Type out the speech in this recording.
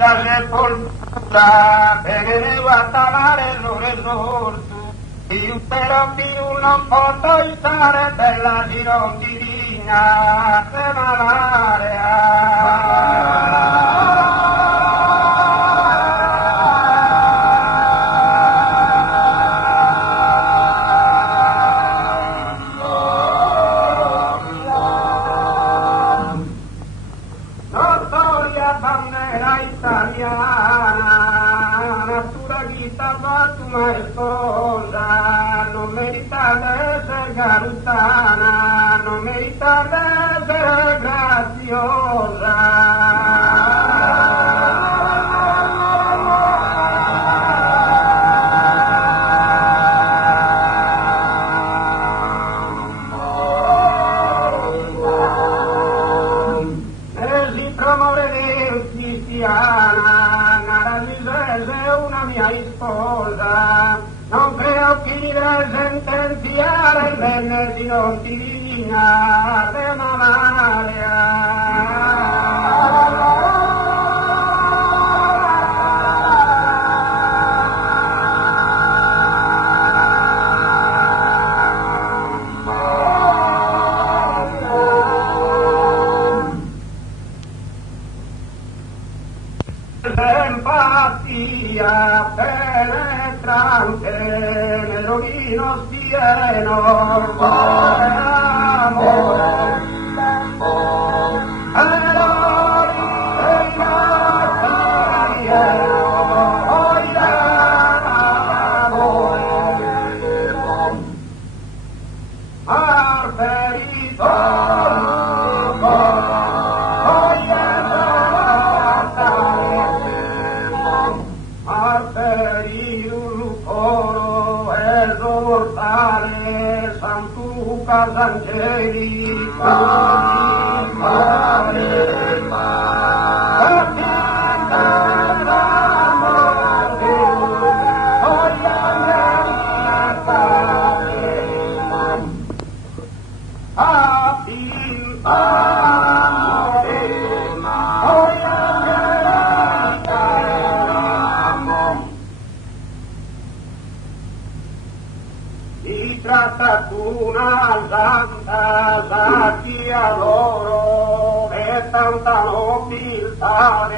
la sepoltura, veneva a talare l'oresorto, io però più non posso stare bella di non divina, se non merita de ser garutana, non merita de ser graziosa. Si promore del cristiana, nara una mia sposa. Non creo che mi deve sentenziare il bene di non divina de l'empatia penetrante nell'urino pieno amore Angeli, tratta una santa sacchia loro e tanta nobiltà